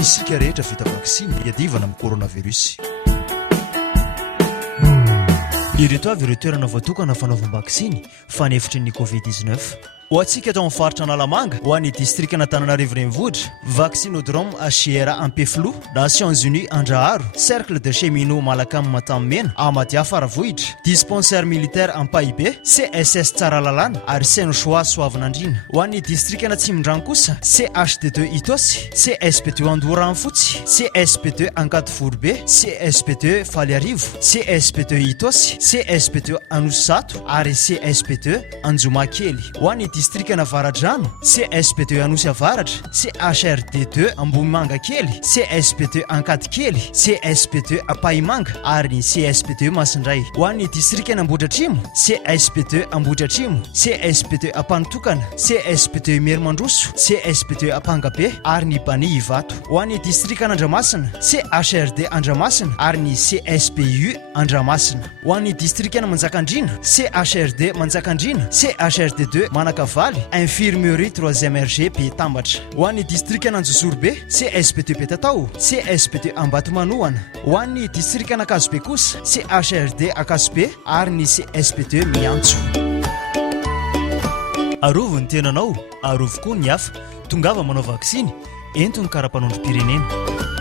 isika rehetra vita vaksiny iadivana amin'ny coronavirus. Ireto avy ireo toerana voatokana fanaovam-vaksiny fanefitry ny Covid-19. Ho antsika eto amin'ny faritra Analamanga, ho an'ny distrikana Antananarivo renivohitra, Vaccinodrome HR Ampeflo, Nations Unies Andraharo, Cercle de Cheminots Malakamy Matamena, Amadia Faravohitra, Dispensaire militaire Ampahibé, CSS Tsaralalana ary Senoshoa Soavinandrina. Ho an'ny distrikana Tsimondrango kosa, CHD2 Itosy, CSP2 Andora Anfotsy, CSP2 Ankady Forobe, CSP2 Faliarivo, CSP2 Itosy, CSP2 Anosato ary CSP2 Anjomakely. Ho an'ny distrikana Varadrano, CSP2 Anosy Avaratra, CHRD2 Ambomimanga Kely, CSP2 Ankady Kely, CSP2 Apaimanga ary ny CSP2 Masindray. Ho an'ny distrikana Ambohidratrimo, CSP2 Ambohidratrimo, CSP2 Apanotokana, CSP2 Merimandroso, CSP2 Apangabe ary ny Bani Ivato. Ho an'ny distrikana Andramasina, CHRD Andramasina ary ny CSPU Andramasina. Ho an'ny distrikana Manjakandrina, CHRD Manjakandrina, CHRD2 Manakavaly, Infirmerie 3e RG Betambatra. Ho an'ny distrikana Anjozorobe, CSP2 Betatao, CSP2 Ambatomanoana. Ho an'ny distrikana Akazobe kosa, CHRD Akazobe ary ny CSP2 Miantso. Arovo ny tenanao, arovo koa ny hafa. Tongava manao vaksiny, ento ny karapanondrom-pirenena.